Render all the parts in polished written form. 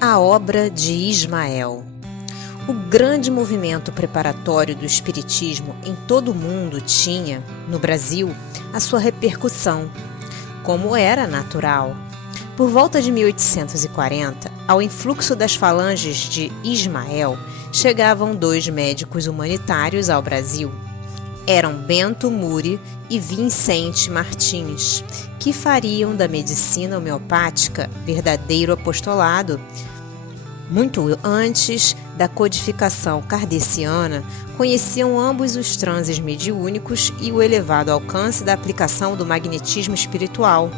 A obra de Ismael. O grande movimento preparatório do espiritismo em todo o mundo tinha, no Brasil, a sua repercussão, como era natural. Por volta de 1840, ao influxo das falanges de Ismael, chegavam 2 médicos humanitários ao Brasil. Eram Bento Muri e Vicente Martins, que fariam da medicina homeopática verdadeiro apostolado. Muito antes da codificação kardeciana, conheciam ambos os transes mediúnicos e o elevado alcance da aplicação do magnetismo espiritual.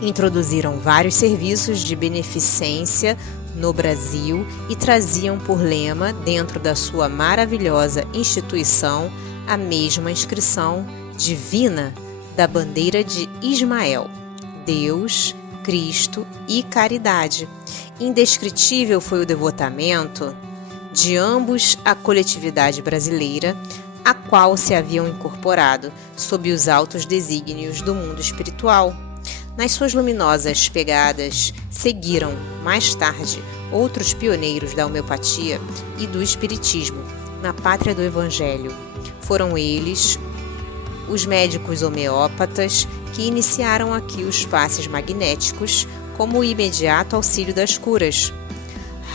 Introduziram vários serviços de beneficência no Brasil e traziam por lema, dentro da sua maravilhosa instituição, a mesma inscrição divina da bandeira de Ismael: Deus, Cristo e caridade. Indescritível foi o devotamento de ambos à coletividade brasileira, a qual se haviam incorporado sob os altos desígnios do mundo espiritual. Nas suas luminosas pegadas seguiram, mais tarde, outros pioneiros da homeopatia e do espiritismo na pátria do Evangelho. Foram eles, os médicos homeópatas, que iniciaram aqui os passes magnéticos como o imediato auxílio das curas.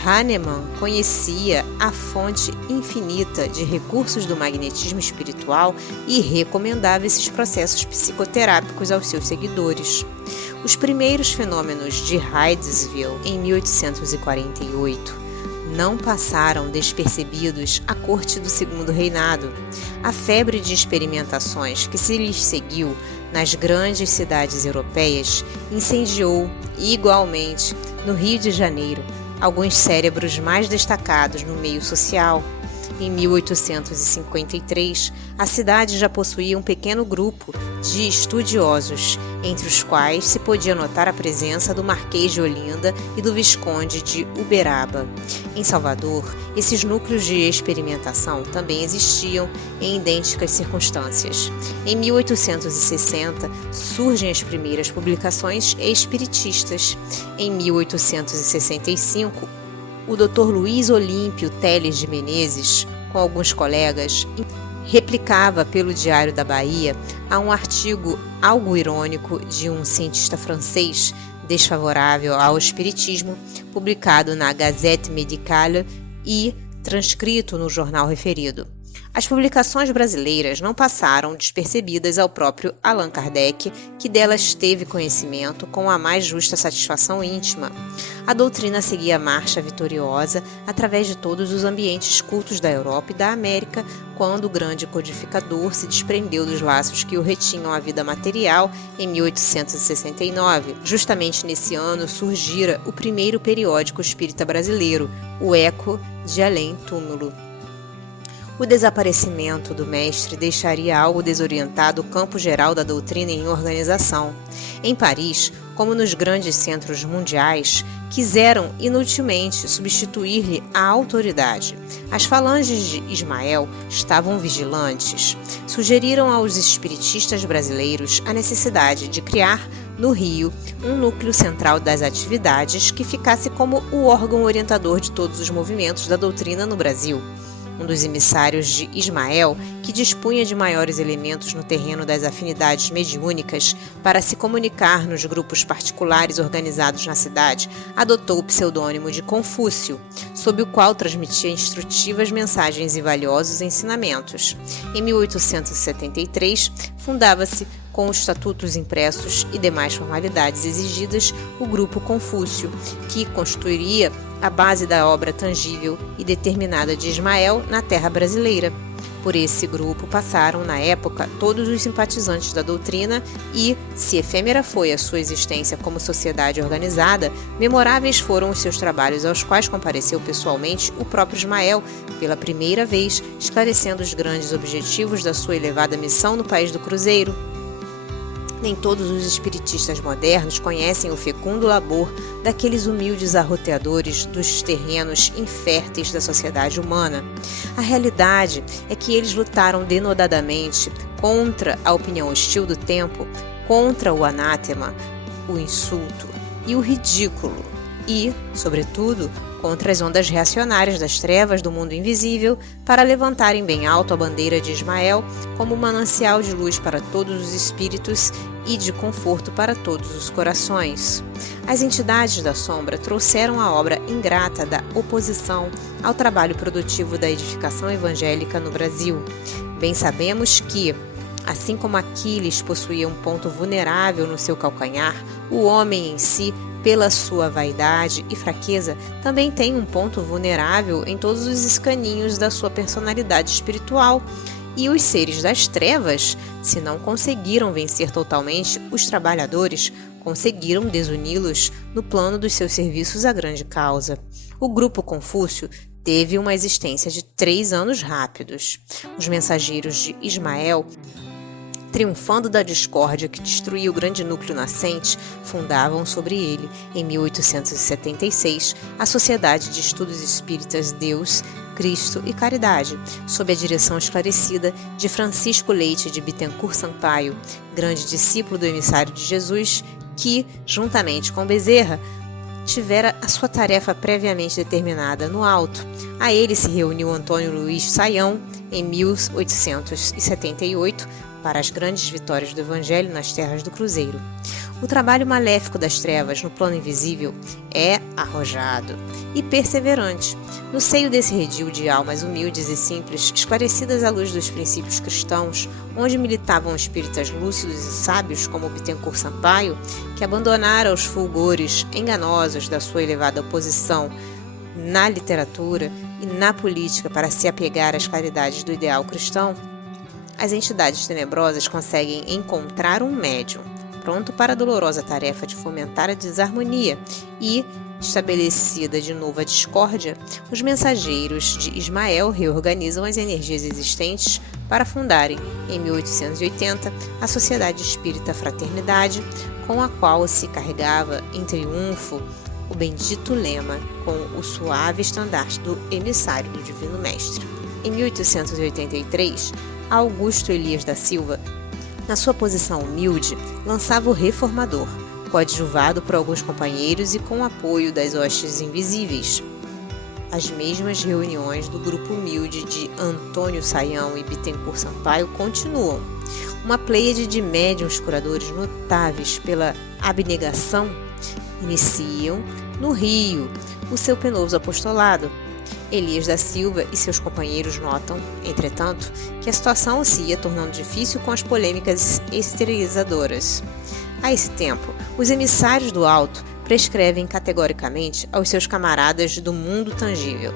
Hahnemann conhecia a fonte infinita de recursos do magnetismo espiritual e recomendava esses processos psicoterápicos aos seus seguidores. Os primeiros fenômenos de Hydesville, em 1848, não passaram despercebidos à corte do Segundo Reinado. A febre de experimentações que se lhes seguiu nas grandes cidades europeias incendiou, igualmente, no Rio de Janeiro, alguns cérebros mais destacados no meio social. Em 1853, a cidade já possuía um pequeno grupo de estudiosos, entre os quais se podia notar a presença do Marquês de Olinda e do Visconde de Uberaba. Em Salvador, esses núcleos de experimentação também existiam em idênticas circunstâncias. Em 1860, surgem as primeiras publicações espiritistas. Em 1865, o Dr. Luiz Olímpio Teles de Menezes, com alguns colegas, replicava pelo Diário da Bahia a um artigo algo irônico de um cientista francês desfavorável ao espiritismo, publicado na Gazette Médicale e transcrito no jornal referido. As publicações brasileiras não passaram despercebidas ao próprio Allan Kardec, que delas teve conhecimento com a mais justa satisfação íntima. A doutrina seguia a marcha vitoriosa através de todos os ambientes cultos da Europa e da América, quando o grande codificador se desprendeu dos laços que o retinham à vida material em 1869. Justamente nesse ano surgira o primeiro periódico espírita brasileiro, o Eco de Além Túmulo. O desaparecimento do mestre deixaria algo desorientado o campo geral da doutrina em organização. Em Paris, como nos grandes centros mundiais, quiseram inutilmente substituir-lhe a autoridade. As falanges de Ismael estavam vigilantes. Sugeriram aos espiritistas brasileiros a necessidade de criar no Rio um núcleo central das atividades que ficasse como o órgão orientador de todos os movimentos da doutrina no Brasil. Um dos emissários de Ismael, que dispunha de maiores elementos no terreno das afinidades mediúnicas para se comunicar nos grupos particulares organizados na cidade, adotou o pseudônimo de Confúcio, sob o qual transmitia instrutivas mensagens e valiosos ensinamentos. Em 1873, fundava-se, com os estatutos impressos e demais formalidades exigidas, o Grupo Confúcio, que constituiria a base da obra tangível e determinada de Ismael na terra brasileira. Por esse grupo passaram, na época, todos os simpatizantes da doutrina e, se efêmera foi a sua existência como sociedade organizada, memoráveis foram os seus trabalhos aos quais compareceu pessoalmente o próprio Ismael, pela primeira vez, esclarecendo os grandes objetivos da sua elevada missão no país do Cruzeiro. Nem todos os espiritistas modernos conhecem o fecundo labor daqueles humildes arroteadores dos terrenos inférteis da sociedade humana. A realidade é que eles lutaram denodadamente contra a opinião hostil do tempo, contra o anátema, o insulto, e o ridículo e, sobretudo, contra as ondas reacionárias das trevas do mundo invisível, para levantarem bem alto a bandeira de Ismael como um manancial de luz para todos os espíritos e de conforto para todos os corações. As entidades da sombra trouxeram a obra ingrata da oposição ao trabalho produtivo da edificação evangélica no Brasil. Bem sabemos que, assim como Aquiles possuía um ponto vulnerável no seu calcanhar, o homem em si, pela sua vaidade e fraqueza, também tem um ponto vulnerável em todos os escaninhos da sua personalidade espiritual. E os seres das trevas, se não conseguiram vencer totalmente os trabalhadores, conseguiram desuni-los no plano dos seus serviços à grande causa. O grupo Confúcio teve uma existência de 3 anos rápidos. Os mensageiros de Ismael, triunfando da discórdia que destruía o grande núcleo nascente, fundavam sobre ele, em 1876, a Sociedade de Estudos Espíritas Deus, Cristo e Caridade, sob a direção esclarecida de Francisco Leite de Bittencourt Sampaio, grande discípulo do emissário de Jesus, que, juntamente com Bezerra, tivera a sua tarefa previamente determinada no alto. A ele se reuniu Antônio Luiz Saião, em 1878, para as grandes vitórias do Evangelho nas terras do Cruzeiro. O trabalho maléfico das trevas no plano invisível é arrojado e perseverante. No seio desse redil de almas humildes e simples, esclarecidas à luz dos princípios cristãos, onde militavam espíritas lúcidos e sábios como Bittencourt Sampaio, que abandonaram os fulgores enganosos da sua elevada oposição na literatura e na política para se apegar às claridades do ideal cristão, as entidades tenebrosas conseguem encontrar um médium, pronto para a dolorosa tarefa de fomentar a desarmonia e, estabelecida de novo a discórdia, os mensageiros de Ismael reorganizam as energias existentes para fundarem, em 1880, a Sociedade Espírita Fraternidade, com a qual se carregava em triunfo o bendito lema com o suave estandarte do emissário do Divino Mestre. Em 1883, Augusto Elias da Silva, na sua posição humilde, lançava o Reformador, coadjuvado por alguns companheiros e com o apoio das hostes invisíveis. As mesmas reuniões do grupo humilde de Antônio Saião e Bittencourt Sampaio continuam. Uma pleiade de médiuns curadores notáveis pela abnegação iniciam, no Rio, o seu penoso apostolado. Elias da Silva e seus companheiros notam, entretanto, que a situação se ia tornando difícil com as polêmicas esterilizadoras. A esse tempo, os emissários do alto prescrevem categoricamente aos seus camaradas do mundo tangível: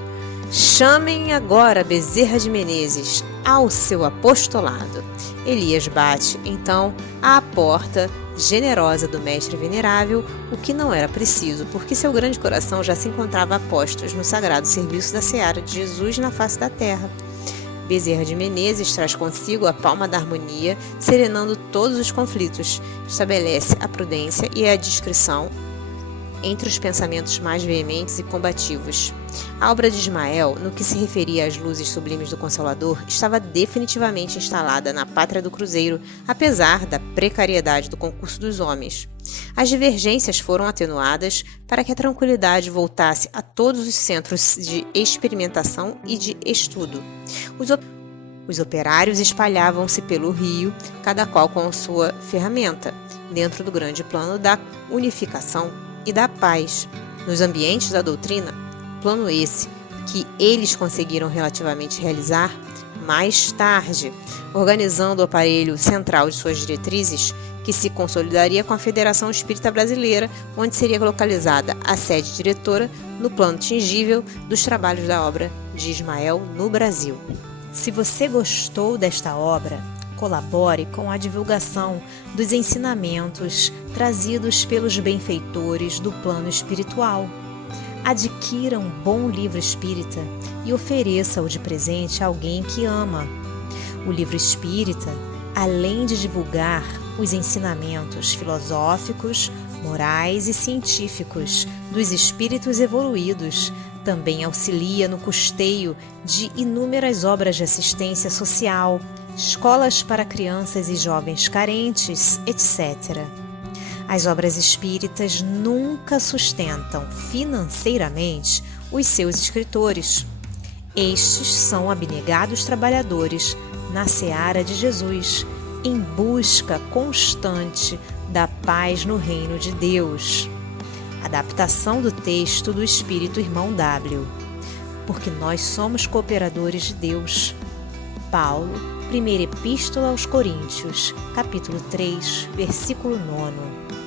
chamem agora Bezerra de Menezes ao seu apostolado. Elias bate, então, à porta generosa do mestre venerável, o que não era preciso, porque seu grande coração já se encontrava a postos no sagrado serviço da seara de Jesus na face da terra. Bezerra de Menezes traz consigo a palma da harmonia, serenando todos os conflitos, estabelece a prudência e a discrição entre os pensamentos mais veementes e combativos. A obra de Ismael, no que se referia às luzes sublimes do Consolador, estava definitivamente instalada na pátria do Cruzeiro, apesar da precariedade do concurso dos homens. As divergências foram atenuadas para que a tranquilidade voltasse a todos os centros de experimentação e de estudo. Os operários espalhavam-se pelo Rio, cada qual com sua ferramenta, dentro do grande plano da unificação e da paz. Nos ambientes da doutrina, plano esse que eles conseguiram relativamente realizar mais tarde, organizando o aparelho central de suas diretrizes, que se consolidaria com a Federação Espírita Brasileira, onde seria localizada a sede diretora no plano tingível dos trabalhos da obra de Ismael no Brasil. Se você gostou desta obra, colabore com a divulgação dos ensinamentos trazidos pelos benfeitores do plano espiritual. Adquira um bom livro espírita e ofereça-o de presente a alguém que ama. O livro espírita, além de divulgar os ensinamentos filosóficos, morais e científicos dos espíritos evoluídos, também auxilia no custeio de inúmeras obras de assistência social, escolas para crianças e jovens carentes, etc. As obras espíritas nunca sustentam financeiramente os seus escritores. Estes são abnegados trabalhadores na seara de Jesus, em busca constante da paz no reino de Deus. Adaptação do texto do Espírito Irmão W. Porque nós somos cooperadores de Deus. Paulo, Primeira Epístola aos Coríntios, capítulo 3, versículo 9.